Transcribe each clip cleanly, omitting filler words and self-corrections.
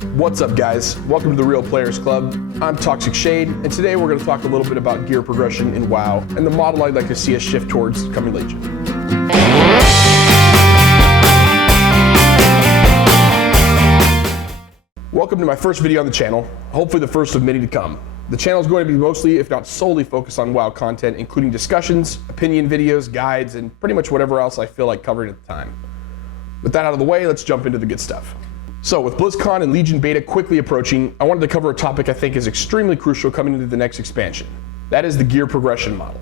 What's up, guys? Welcome to the Real Players Club. I'm Toxic Shade, and today we're going to talk a little bit about gear progression in WoW and the model I'd like to see us shift towards coming Legion. Welcome to my first video on the channel, hopefully the first of many to come. The channel is going to be mostly, if not solely, focused on WoW content, including discussions, opinion videos, guides, and pretty much whatever else I feel like covering at the time. With that out of the way, let's jump into the good stuff. So with BlizzCon and Legion Beta quickly approaching, I wanted to cover a topic I think is extremely crucial coming into the next expansion. That is the gear progression model.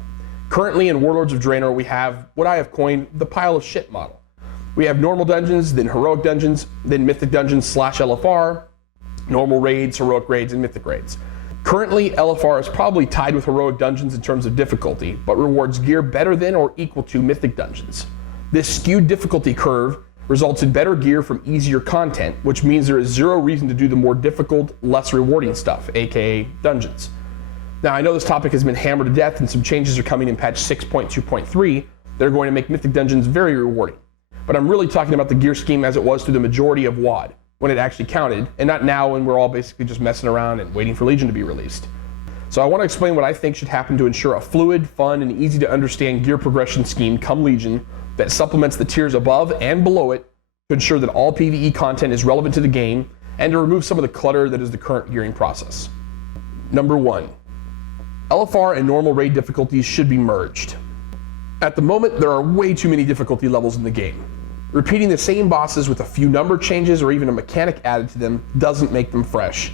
Currently in Warlords of Draenor, we have what I have coined the pile of shit model. We have normal dungeons, then heroic dungeons, then mythic dungeons / LFR, normal raids, heroic raids, and mythic raids. Currently, LFR is probably tied with heroic dungeons in terms of difficulty, but rewards gear better than or equal to mythic dungeons. This skewed difficulty curve results in better gear from easier content, which means there is zero reason to do the more difficult, less rewarding stuff, aka dungeons. Now, I know this topic has been hammered to death and some changes are coming in patch 6.2.3 that are going to make mythic dungeons very rewarding. But I'm really talking about the gear scheme as it was through the majority of WoD, when it actually counted, and not now when we're all basically just messing around and waiting for Legion to be released. So I want to explain what I think should happen to ensure a fluid, fun, and easy to understand gear progression scheme come Legion that supplements the tiers above and below it to ensure that all PvE content is relevant to the game and to remove some of the clutter that is the current gearing process. Number 1. LFR and normal raid difficulties should be merged. At the moment, there are way too many difficulty levels in the game. Repeating the same bosses with a few number changes or even a mechanic added to them doesn't make them fresh.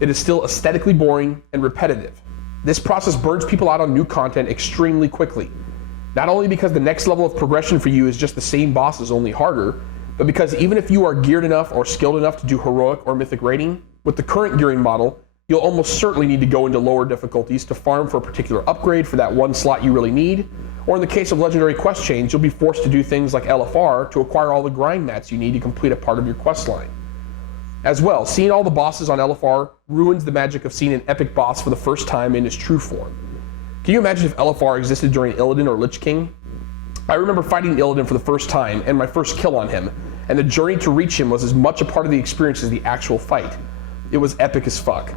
It is still aesthetically boring and repetitive. This process burns people out on new content extremely quickly. Not only because the next level of progression for you is just the same bosses, only harder, but because even if you are geared enough or skilled enough to do heroic or mythic raiding, with the current gearing model, you'll almost certainly need to go into lower difficulties to farm for a particular upgrade for that one slot you really need, or in the case of legendary quest chains, you'll be forced to do things like LFR to acquire all the grind mats you need to complete a part of your quest line. As well, seeing all the bosses on LFR ruins the magic of seeing an epic boss for the first time in his true form. Can you imagine if LFR existed during Illidan or Lich King? I remember fighting Illidan for the first time and my first kill on him, and the journey to reach him was as much a part of the experience as the actual fight. It was epic as fuck.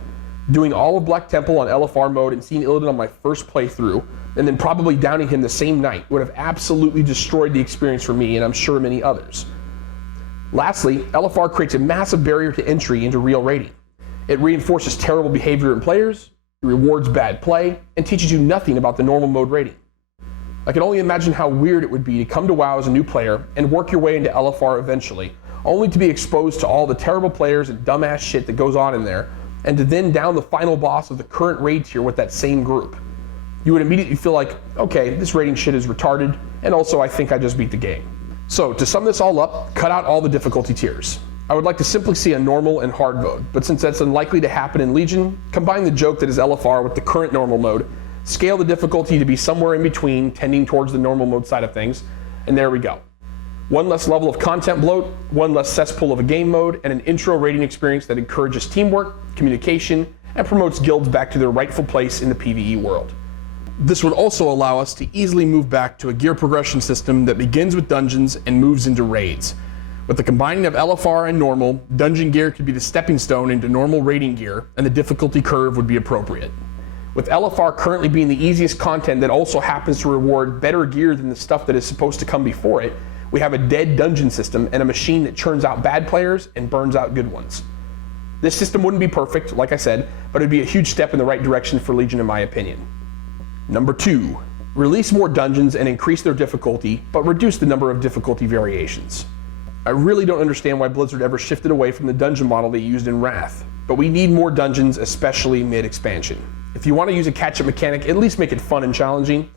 Doing all of Black Temple on LFR mode and seeing Illidan on my first playthrough, and then probably downing him the same night would have absolutely destroyed the experience for me and I'm sure many others. Lastly, LFR creates a massive barrier to entry into real raiding. It reinforces terrible behavior in players, it rewards bad play, and teaches you nothing about the normal mode raiding. I can only imagine how weird it would be to come to WoW as a new player and work your way into LFR eventually, only to be exposed to all the terrible players and dumbass shit that goes on in there, and to then down the final boss of the current raid tier with that same group. You would immediately feel like, okay, this raiding shit is retarded, and also I think I just beat the game. So to sum this all up, cut out all the difficulty tiers. I would like to simply see a normal and hard mode, but since that's unlikely to happen in Legion, combine the joke that is LFR with the current normal mode, scale the difficulty to be somewhere in between, tending towards the normal mode side of things, and there we go. One less level of content bloat, one less cesspool of a game mode, and an intro raiding experience that encourages teamwork, communication, and promotes guilds back to their rightful place in the PvE world. This would also allow us to easily move back to a gear progression system that begins with dungeons and moves into raids. With the combining of LFR and normal, dungeon gear could be the stepping stone into normal raiding gear, and the difficulty curve would be appropriate. With LFR currently being the easiest content that also happens to reward better gear than the stuff that is supposed to come before it, we have a dead dungeon system and a machine that churns out bad players and burns out good ones. This system wouldn't be perfect, like I said, but it'd be a huge step in the right direction for Legion in my opinion. Number 2, release more dungeons and increase their difficulty, but reduce the number of difficulty variations. I really don't understand why Blizzard ever shifted away from the dungeon model they used in Wrath, but we need more dungeons, especially mid-expansion. If you want to use a catch-up mechanic, at least make it fun and challenging.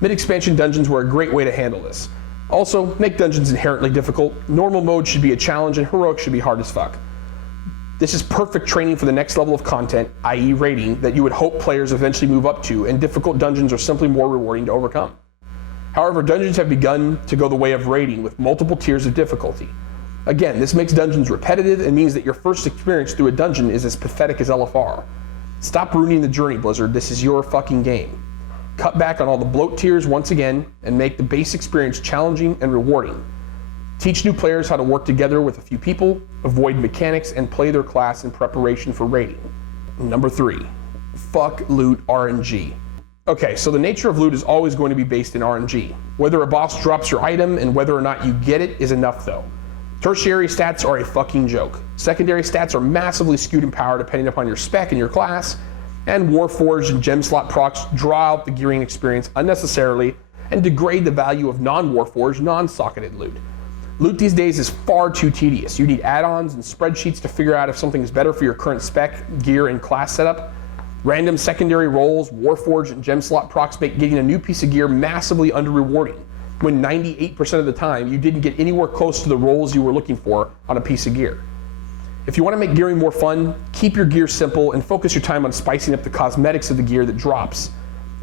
Mid-expansion dungeons were a great way to handle this. Also, make dungeons inherently difficult. Normal mode should be a challenge and heroic should be hard as fuck. This is perfect training for the next level of content, i.e. raiding, that you would hope players eventually move up to, and difficult dungeons are simply more rewarding to overcome. However, dungeons have begun to go the way of raiding with multiple tiers of difficulty. Again, this makes dungeons repetitive and means that your first experience through a dungeon is as pathetic as LFR. Stop ruining the journey, Blizzard. This is your fucking game. Cut back on all the bloat tiers once again and make the base experience challenging and rewarding. Teach new players how to work together with a few people, avoid mechanics, and play their class in preparation for raiding. Number 3, fuck loot RNG. Okay, so the nature of loot is always going to be based in RNG. Whether a boss drops your item and whether or not you get it is enough though. Tertiary stats are a fucking joke. Secondary stats are massively skewed in power depending upon your spec and your class, and Warforged and gem slot procs draw out the gearing experience unnecessarily and degrade the value of non-Warforged, non-socketed loot. Loot these days is far too tedious. You need add-ons and spreadsheets to figure out if something is better for your current spec, gear, and class setup. Random secondary rolls, Warforged, and gem slot procs make getting a new piece of gear massively under-rewarding, when 98% of the time you didn't get anywhere close to the rolls you were looking for on a piece of gear. If you want to make gearing more fun, keep your gear simple and focus your time on spicing up the cosmetics of the gear that drops.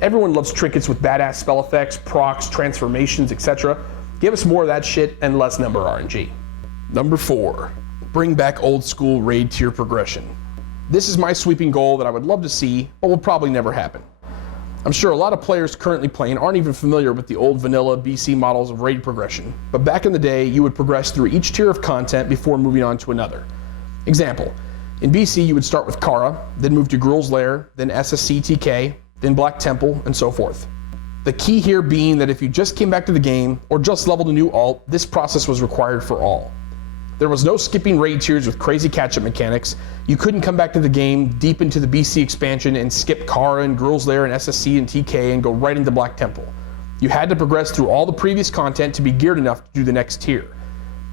Everyone loves trinkets with badass spell effects, procs, transformations, etc. Give us more of that shit and less number RNG. Number 4, bring back old school raid tier progression. This is my sweeping goal that I would love to see, but will probably never happen. I'm sure a lot of players currently playing aren't even familiar with the old vanilla BC models of raid progression, but back in the day, you would progress through each tier of content before moving on to another. Example, in BC you would start with Kara, then move to Gruul's Lair, then SSC TK, then Black Temple, and so forth. The key here being that if you just came back to the game, or just leveled a new alt, this process was required for all. There was no skipping raid tiers with crazy catch-up mechanics. You couldn't come back to the game deep into the BC expansion and skip Kara and Gruul's Lair and SSC and TK and go right into Black Temple. You had to progress through all the previous content to be geared enough to do the next tier.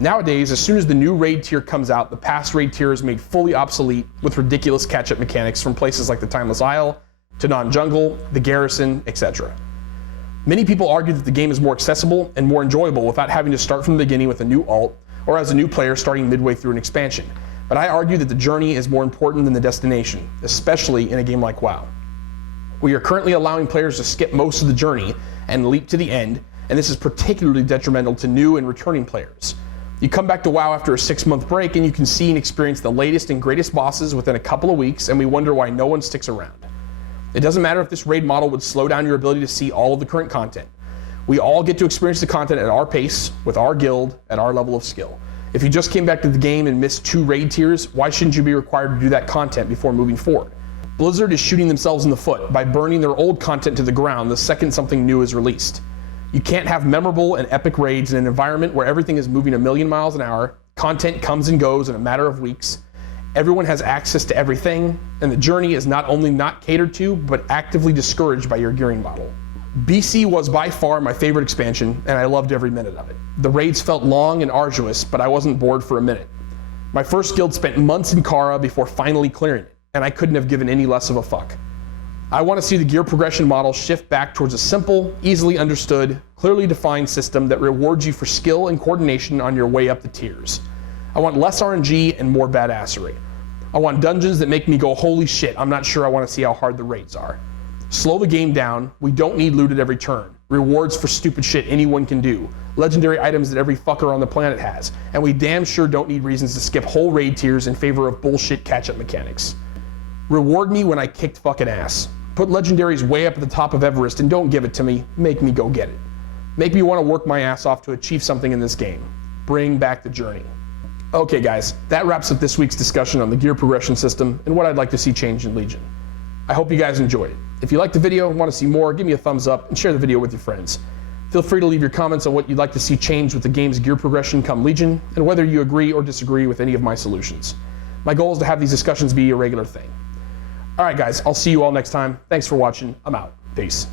Nowadays, as soon as the new raid tier comes out, the past raid tier is made fully obsolete with ridiculous catch-up mechanics from places like the Timeless Isle, to non-jungle, the Garrison, etc. Many people argue that the game is more accessible and more enjoyable without having to start from the beginning with a new alt, or as a new player starting midway through an expansion. But I argue that the journey is more important than the destination, especially in a game like WoW. We are currently allowing players to skip most of the journey and leap to the end, and this is particularly detrimental to new and returning players. You come back to WoW after a 6-month break and you can see and experience the latest and greatest bosses within a couple of weeks, and we wonder why no one sticks around. It doesn't matter if this raid model would slow down your ability to see all of the current content. We all get to experience the content at our pace, with our guild, at our level of skill. If you just came back to the game and missed 2 raid tiers, why shouldn't you be required to do that content before moving forward? Blizzard is shooting themselves in the foot by burning their old content to the ground the second something new is released. You can't have memorable and epic raids in an environment where everything is moving a million miles an hour, content comes and goes in a matter of weeks, everyone has access to everything, and the journey is not only not catered to, but actively discouraged by your gearing model. BC was by far my favorite expansion, and I loved every minute of it. The raids felt long and arduous, but I wasn't bored for a minute. My first guild spent months in Kara before finally clearing it, and I couldn't have given any less of a fuck. I want to see the gear progression model shift back towards a simple, easily understood, clearly defined system that rewards you for skill and coordination on your way up the tiers. I want less RNG and more badassery. I want dungeons that make me go, holy shit, I'm not sure I want to see how hard the raids are. Slow the game down. We don't need loot at every turn. Rewards for stupid shit anyone can do. Legendary items that every fucker on the planet has. And we damn sure don't need reasons to skip whole raid tiers in favor of bullshit catch-up mechanics. Reward me when I kicked fucking ass. Put legendaries way up at the top of Everest and don't give it to me. Make me go get it. Make me want to work my ass off to achieve something in this game. Bring back the journey. Okay guys, that wraps up this week's discussion on the gear progression system and what I'd like to see change in Legion. I hope you guys enjoyed it. If you liked the video and want to see more, give me a thumbs up and share the video with your friends. Feel free to leave your comments on what you'd like to see change with the game's gear progression come Legion, and whether you agree or disagree with any of my solutions. My goal is to have these discussions be a regular thing. Alright guys, I'll see you all next time. Thanks for watching. I'm out. Peace.